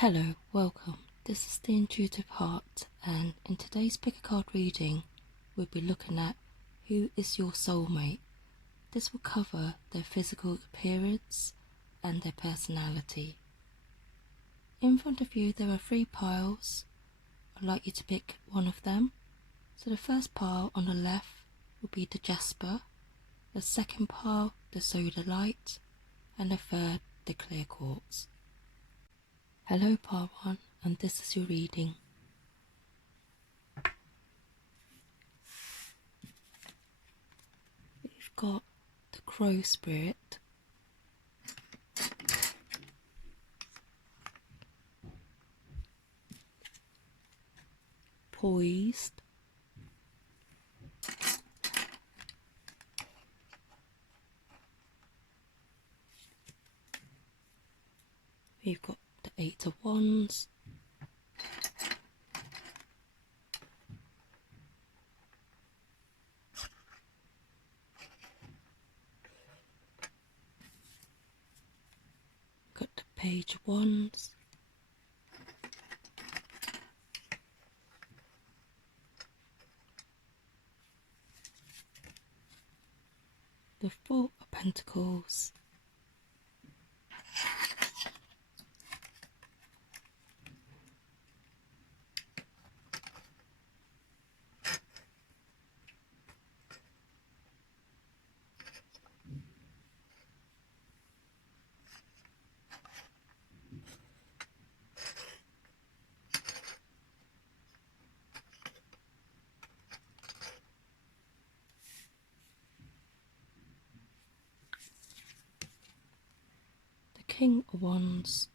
Hello, welcome. This is the Intuitive Heart, and in today's pick a card reading, we'll be looking at who is your soulmate. This will cover their physical appearance and their personality. In front of you, there are 3 piles. I'd like you to pick one of them. So the first pile on the left will be the Jasper, the second pile the Sodalite, and the third the clear quartz. Hello pile 1, and this is your reading. We've got the crow spirit, poised, we've got the 8 of Wands, got the Page of Wands, the 4 of Pentacles, the King of Wands,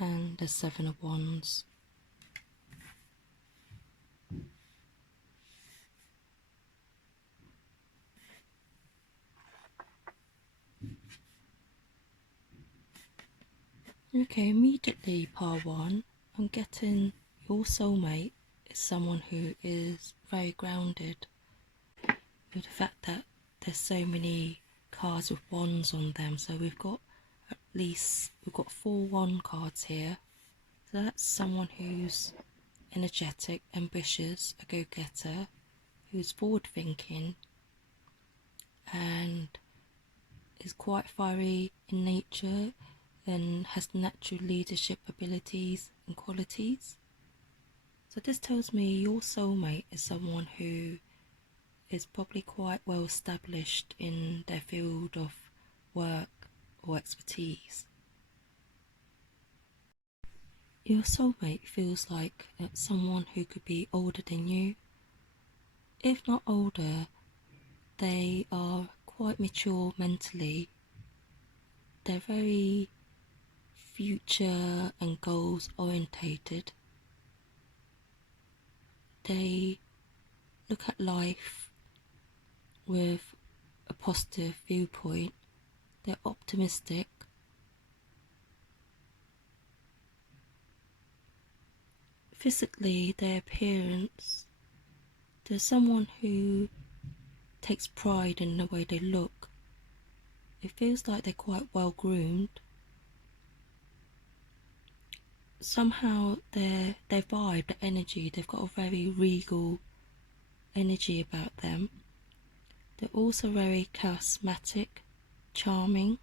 and the 7 of Wands. Okay, immediately pile 1, I'm getting your soulmate is someone who is very grounded. With the fact that there's so many cards with wands on them, so we've got 4 wand cards here. So that's someone who's energetic, ambitious, a go-getter, who's forward-thinking and is quite fiery in nature and has natural leadership abilities and qualities. So this tells me your soulmate is someone who is probably quite well established in their field of work or expertise. Your soulmate feels like someone who could be older than you. If not older, they are quite mature mentally. They're very future and goals orientated. They look at life with a positive viewpoint. They're optimistic. Physically, their appearance, they're someone who takes pride in the way they look. It feels like they're quite well groomed. Somehow their vibe, the energy, they've got a very regal energy about them. They're also very charismatic, charming.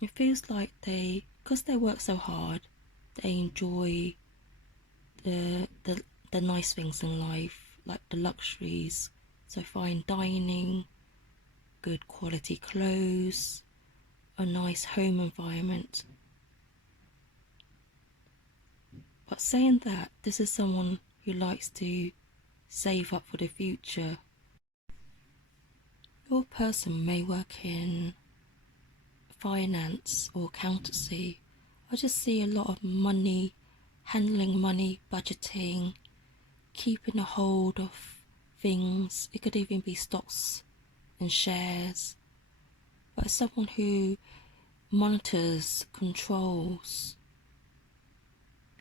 It feels like because they work so hard, they enjoy the nice things in life, like the luxuries. So fine dining, good quality clothes, a nice home environment. But saying that, this is someone who likes to save up for the future. Your person may work in finance or accountancy. I just see a lot of money, handling money, budgeting, keeping a hold of things. It could even be stocks and shares. But it's someone who monitors, controls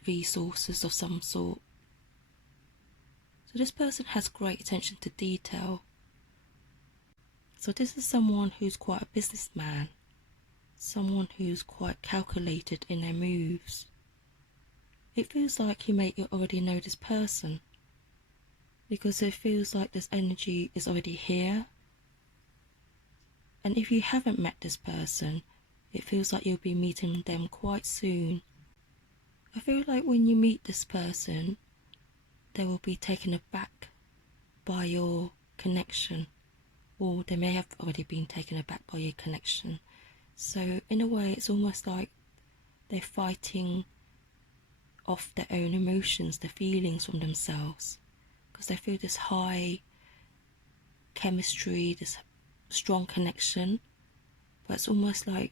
resources of some sort. So this person has great attention to detail. So this is someone who's quite a businessman, someone who's quite calculated in their moves. It feels like you may already know this person, because it feels like this energy is already here. And if you haven't met this person, it feels like you'll be meeting them quite soon. I feel like when you meet this person, they will be taken aback by your connection, or they may have already been taken aback by your connection. So in a way, it's almost like they're fighting off their own emotions, their feelings from themselves, because they feel this high chemistry, this strong connection, but it's almost like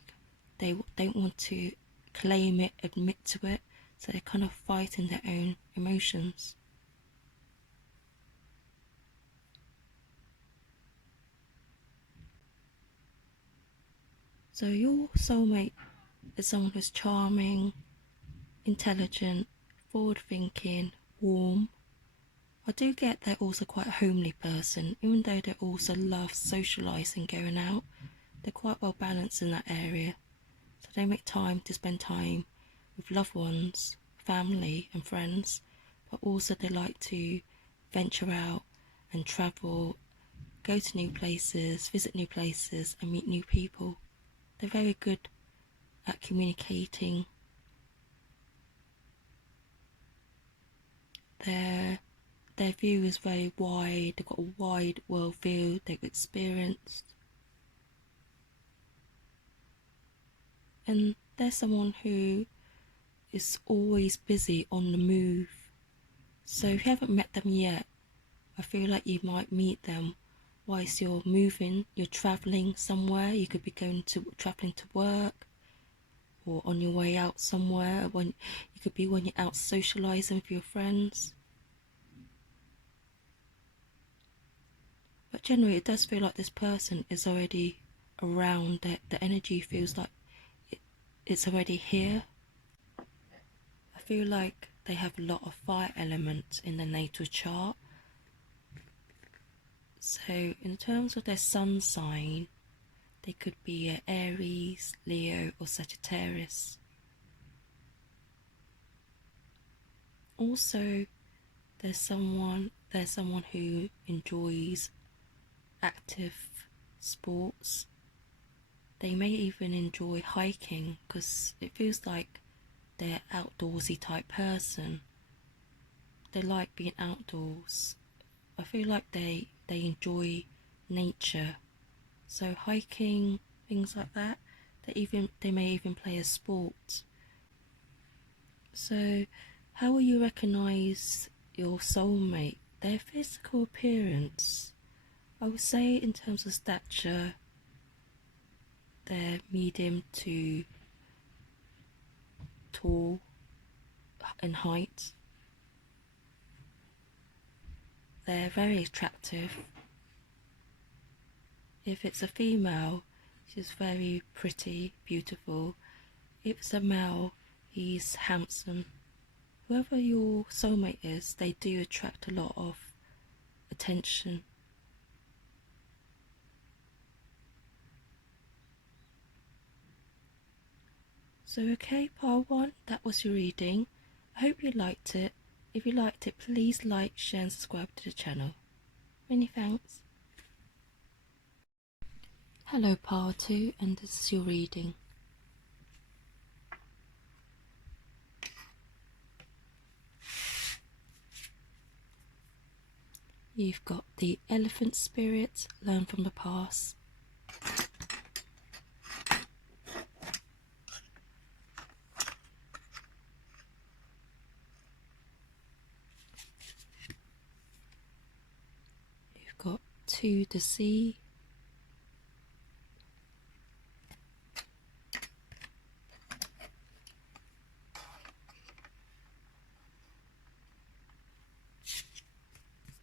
they don't want to claim it, admit to it, so they're kind of fighting their own emotions. So your soulmate is someone who's charming, intelligent, forward-thinking, warm. I do get they're also quite a homely person, even though they also love socialising, going out. They're quite well balanced in that area. So they make time to spend time with loved ones, family and friends, but also they like to venture out and travel, go to new places, visit new places and meet new people. They're very good at communicating. Their view is very wide, they've got a wide world view, they've experienced. And they're someone who is always busy on the move. So if you haven't met them yet, I feel like you might meet them whilst you're moving, you're travelling somewhere. You could be travelling to work, or on your way out somewhere. When you're out socialising with your friends. But generally it does feel like this person is already around, the energy feels like it's already here. I feel like they have a lot of fire elements in their natal chart. So in terms of their sun sign, they could be Aries, Leo or Sagittarius. Also, there's someone who enjoys active sports. They may even enjoy hiking, because it feels like they're an outdoorsy type person. They like being outdoors. I feel like they enjoy nature. So hiking, things like that. They may even play a sport. So how will you recognise your soulmate? Their physical appearance. I would say in terms of stature, they're medium to tall in height. They're very attractive. If it's a female, she's very pretty, beautiful. If it's a male, he's handsome. Whoever your soulmate is, they do attract a lot of attention. So okay, part 1, that was your reading. I hope you liked it. If you liked it, please like, share and subscribe to the channel. Many thanks. Hello, part 2, and this is your reading. You've got the Elephant Spirit, learn from the past. You've got 2, the Sea.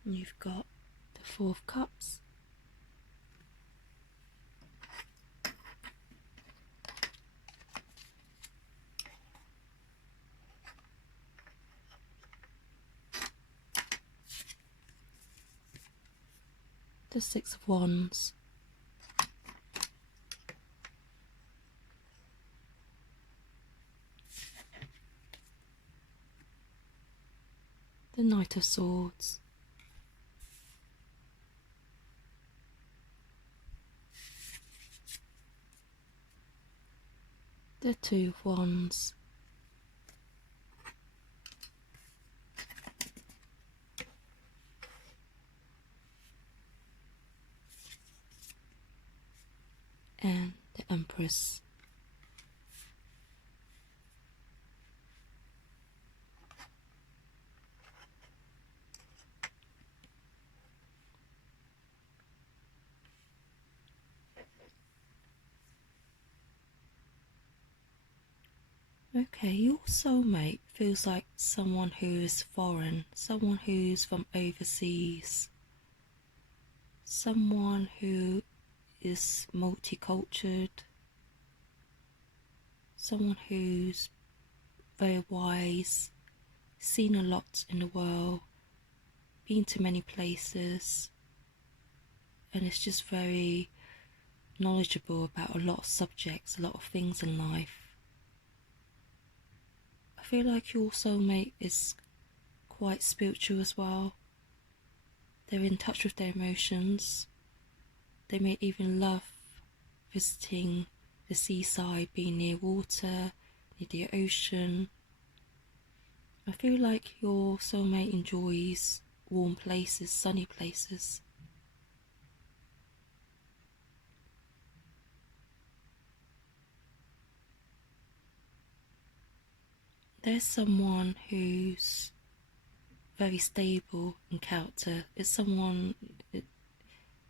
You've got the 4 of Cups. The 6 of Wands. the Knight of Swords, the Two of Wands, and the Empress. Okay, your soulmate feels like someone who is foreign, someone who's from overseas, someone who is multicultural, someone who's very wise, seen a lot in the world, been to many places, and is just very knowledgeable about a lot of subjects, a lot of things in life. I feel like your soulmate is quite spiritual as well. They're in touch with their emotions. They may even love visiting the seaside, being near water, near the ocean. I feel like your soulmate enjoys warm places, sunny places. There's someone who's very stable in character. There's someone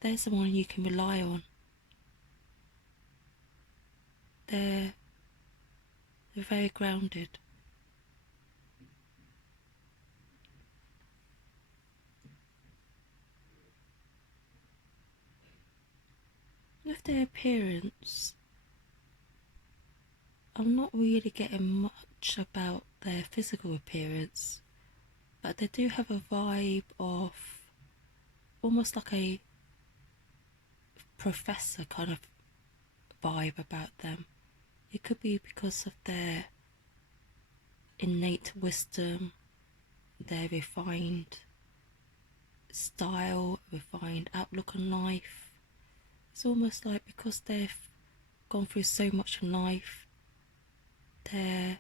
you can rely on. They're very grounded. With their appearance, I'm not really getting much about their physical appearance, but they do have a vibe of almost like a professor kind of vibe about them. It could be because of their innate wisdom, their refined style, refined outlook on life. It's almost like because they've gone through so much in life, they've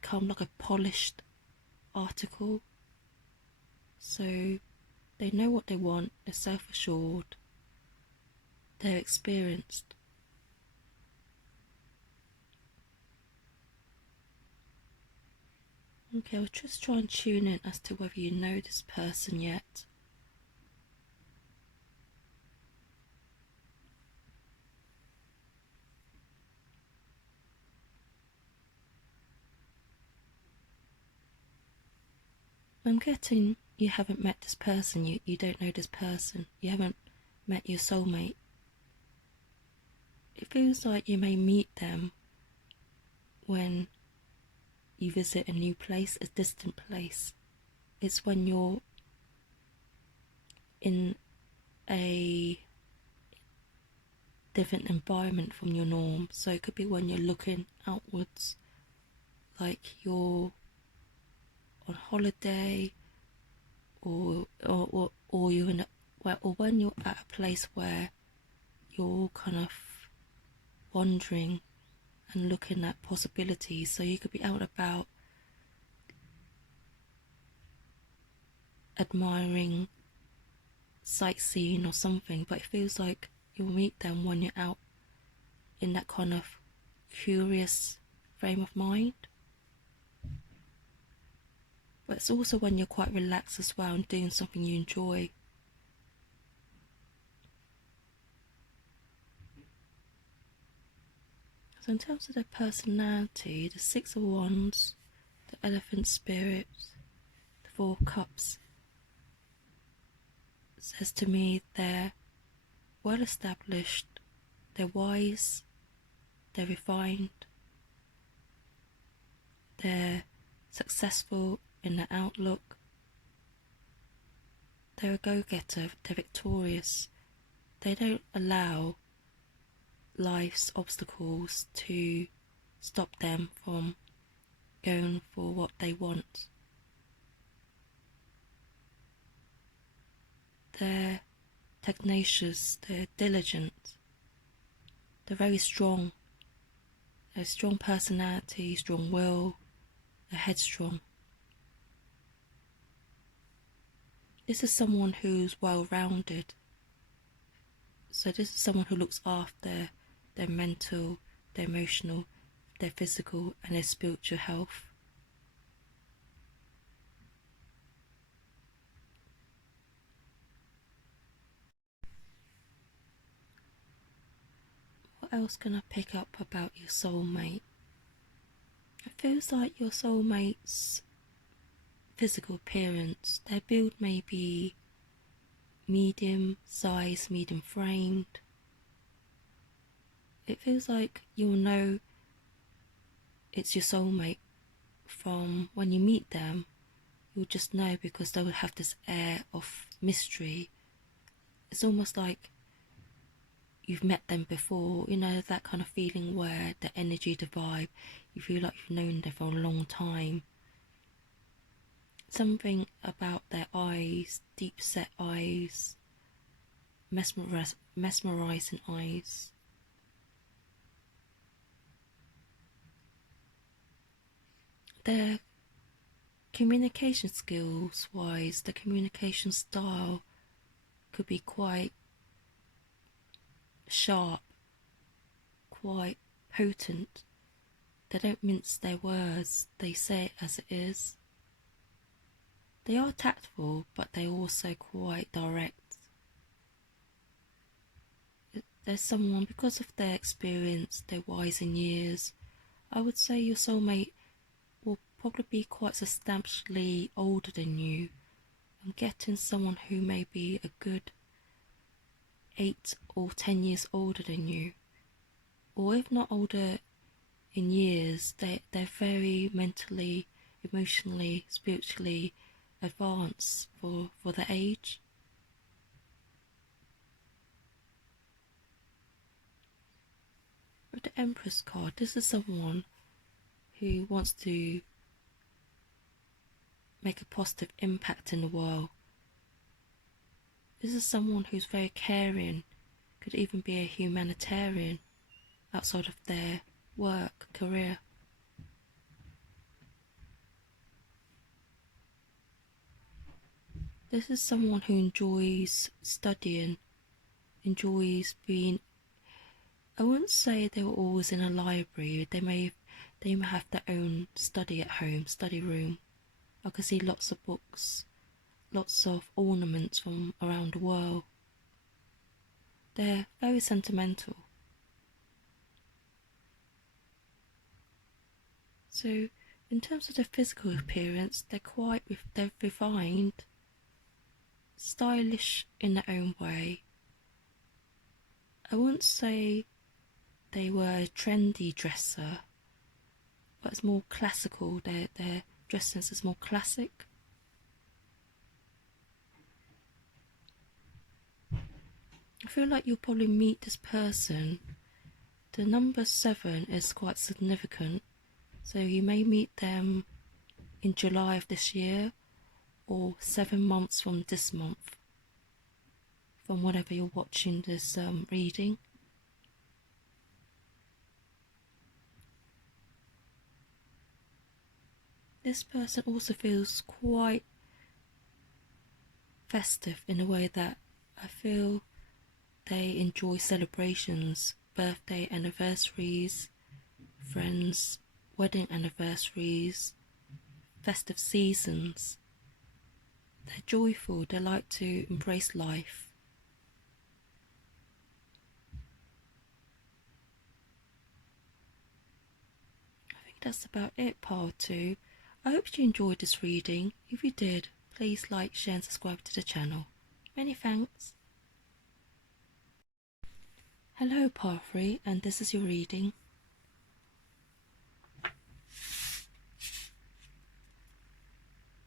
become like a polished article. So they know what they want, they're self-assured, they're experienced. Okay, I'll just try and tune in as to whether you know this person yet. I'm getting you haven't met this person, you don't know this person, you haven't met your soulmate. It feels like you may meet them when you visit a new place, a distant place. It's when you're in a different environment from your norm. So it could be when you're looking outwards, like you're on holiday, or you're in or when you're at a place where you're kind of wandering and looking at possibilities. So you could be out and about admiring sightseeing or something, but it feels like you'll meet them when you're out in that kind of curious frame of mind. But it's also when you're quite relaxed as well and doing something you enjoy. So in terms of their personality, the Six of Wands, the Elephant Spirit, the Four of Cups, says to me they're well established, they're wise, they're refined, they're successful in their outlook, they're a go-getter, they're victorious. They don't allow life's obstacles to stop them from going for what they want. They're tenacious, they're diligent, they're very strong. They're strong personality, strong will, they're headstrong. This is someone who's well-rounded. So this is someone who looks after their mental, their emotional, their physical and their spiritual health. What else can I pick up about your soulmate? It feels like your soulmate's physical appearance, their build may be medium size, medium framed. It feels like you'll know it's your soulmate from when you meet them. You'll just know because they will have this air of mystery. It's almost like you've met them before, you know, that kind of feeling where the energy, the vibe, you feel like you've known them for a long time. Something about their eyes, deep set eyes, mesmerizing eyes. Their communication skills wise, the communication style could be quite sharp, quite potent. They don't mince their words, they say it as it is. They are tactful, but they're also quite direct. There's someone, because of their experience, their wise in years, I would say your soulmate will probably be quite substantially older than you. I'm getting someone who may be a good 8 or 10 years older than you. Or if not older in years, they're very mentally, emotionally, spiritually advanced for their age. With the Empress card, this is someone who wants to make a positive impact in the world. This is someone who's very caring, could even be a humanitarian outside of their work, career. This is someone who enjoys studying, enjoys being, I wouldn't say they were always in a library, they may have their own study at home, study room. I can see lots of books, lots of ornaments from around the world. They're very sentimental. So in terms of their physical appearance, they're refined, stylish in their own way. I wouldn't say they were a trendy dresser, but it's more classical. Their dress sense is more classic. I feel like you'll probably meet this person. The number 7 is quite significant, so you may meet them in July of this year or 7 months from this month, from whenever you're watching this reading. This person also feels quite festive in a way that I feel they enjoy celebrations, birthday anniversaries, friends, wedding anniversaries, festive seasons. They're joyful, they like to embrace life. I think that's about it, part 2. I hope you enjoyed this reading. If you did, please like, share and subscribe to the channel. Many thanks. Hello, part 3, and this is your reading.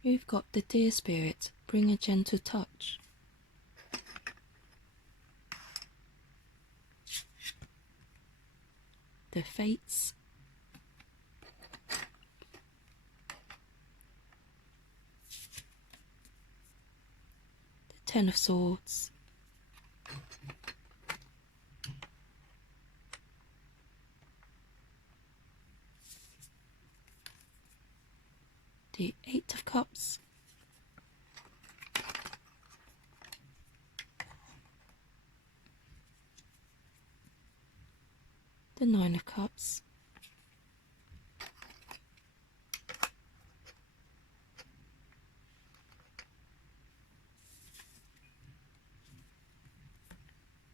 We've got the Dear Spirit, bring a gentle touch. The Fates. Ten of Swords, the Eight of Cups, the Nine of Cups,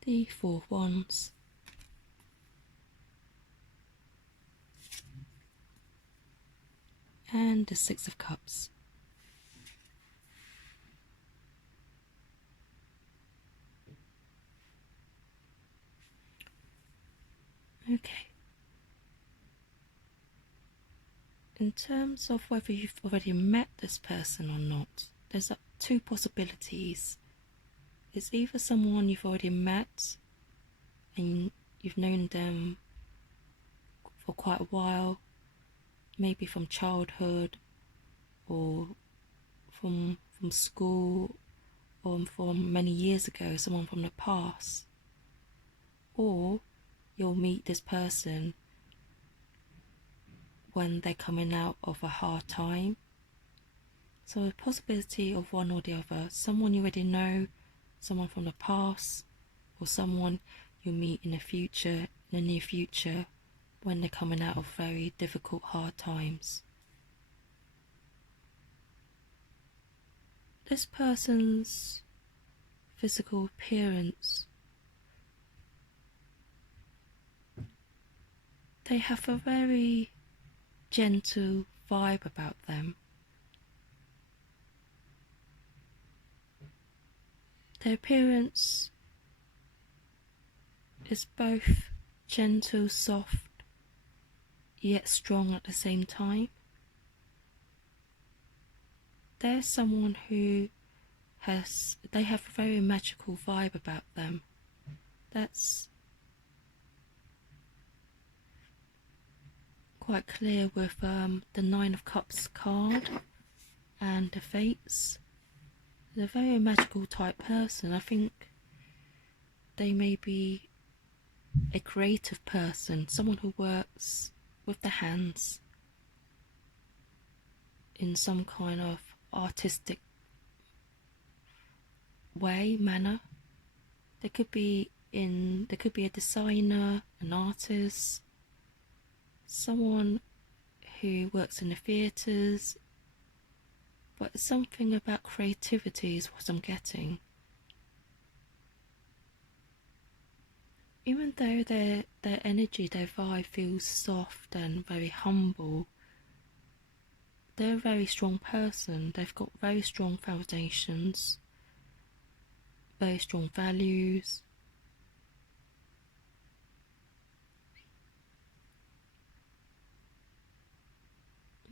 the Four of Wands, and the Six of Cups. Okay. In terms of whether you've already met this person or not, there's two possibilities. It's either someone you've already met and you've known them for quite a while, maybe from childhood or from school or from many years ago, someone from the past. Or you'll meet this person when they're coming out of a hard time. So a possibility of one or the other, someone you already know, someone from the past, or someone you'll meet in the near future, when they're coming out of very difficult, hard times. This person's physical appearance, they have a very gentle vibe about them. Their appearance is both gentle, soft, yet strong at the same time. They're someone who they have a very magical vibe about them. That's quite clear with the Nine of Cups card and the Fates. They're a very magical type person. I think they may be a creative person, someone who works with the hands in some kind of artistic manner. They could be a designer, an artist, someone who works in the theatres, but something about creativity is what I'm getting. Even though their energy, their vibe feels soft and very humble, they're a very strong person. They've got very strong foundations, very strong values.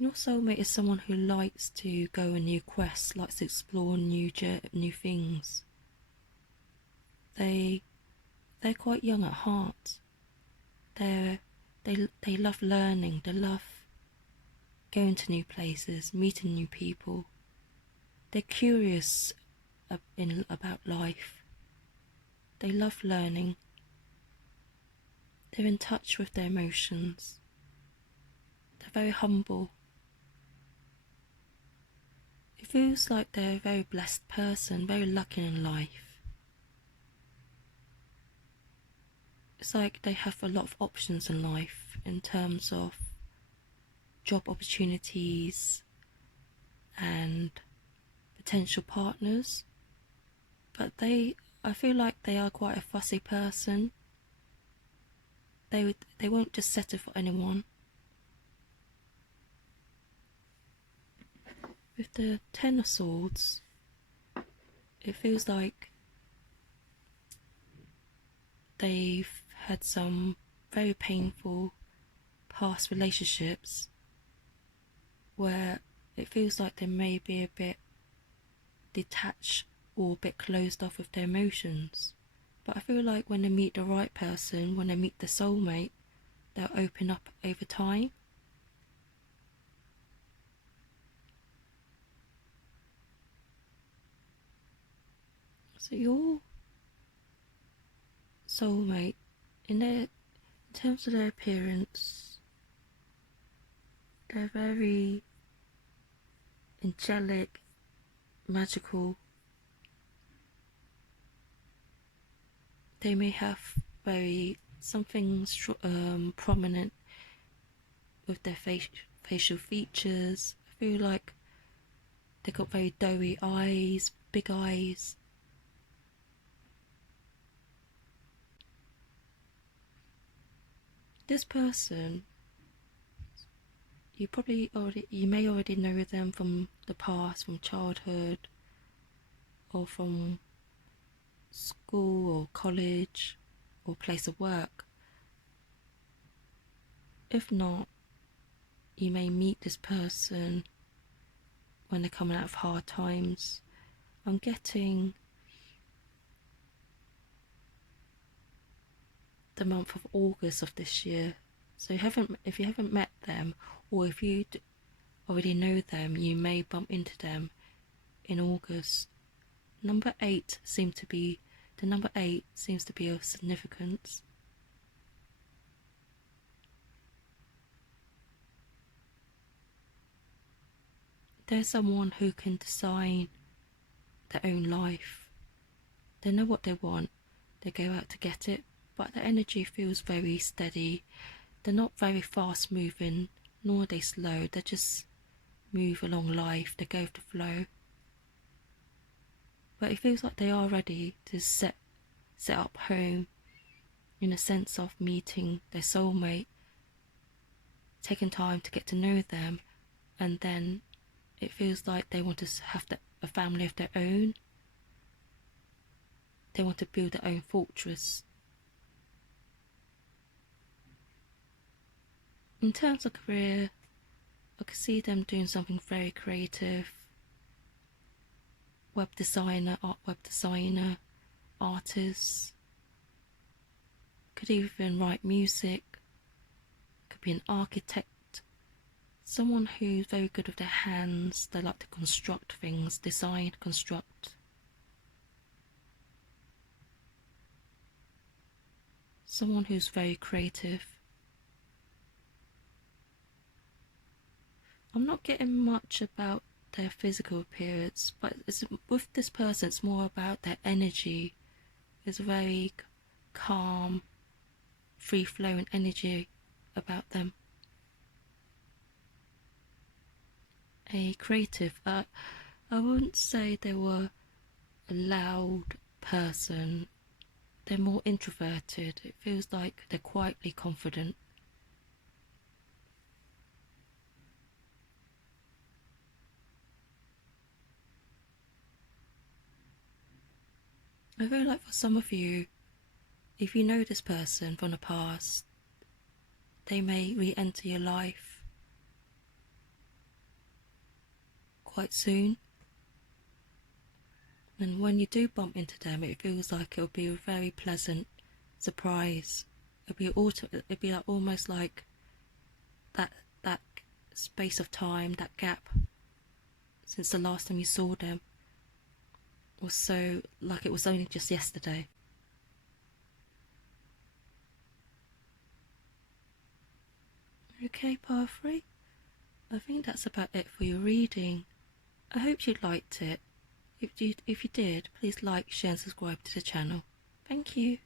Your soulmate is someone who likes to go on new quests, likes to explore new things. They're quite young at heart. They love learning. They love going to new places, meeting new people. They're curious about life. They love learning. They're in touch with their emotions. They're very humble. It feels like they're a very blessed person, very lucky in life. It's like they have a lot of options in life in terms of job opportunities and potential partners. But I feel like they are quite a fussy person. They won't just settle for anyone. With the Ten of Swords, it feels like they've had some very painful past relationships where it feels like they may be a bit detached or a bit closed off with their emotions. But I feel like when they meet the right person, when they meet the soulmate, they'll open up over time. So your soulmate, in terms of their appearance, they're very angelic, magical. They may have something prominent with their facial features. I feel like they got very doughy eyes, big eyes. This person, you may already know them from the past, from childhood, or from school or college or place of work. If not, you may meet this person when they're coming out of hard times. I'm getting the month of August of this year. So if you haven't met them, or if you already know them, you may bump into them in August. The number 8 seems to be of significance. They're someone who can design their own life. They know what they want, they go out to get it, but their energy feels very steady. They're not very fast moving, nor are they slow. They just move along life, they go with the flow. But it feels like they are ready to set up home, in a sense of meeting their soulmate, taking time to get to know them, and then it feels like they want to have a family of their own. They want to build their own fortress. In terms of career, I could see them doing something very creative. Web designer, artists. Could even write music. Could be an architect. Someone who's very good with their hands. They like to construct things, design, construct. Someone who's very creative. I'm not getting much about their physical appearance, but with this person it's more about their energy. It's very calm, free-flowing energy about them. A creative, I wouldn't say they were a loud person. They're more introverted. It feels like they're quietly confident. I feel like for some of you, if you know this person from the past, they may re-enter your life quite soon. And when you do bump into them, it feels like it'll be a very pleasant surprise. It'll be like almost like that space of time, that gap since the last time you saw them was so like it was only just yesterday. Okay, part 3. I think that's about it for your reading. I hope you liked it. If you did, please like, share and subscribe to the channel. Thank you.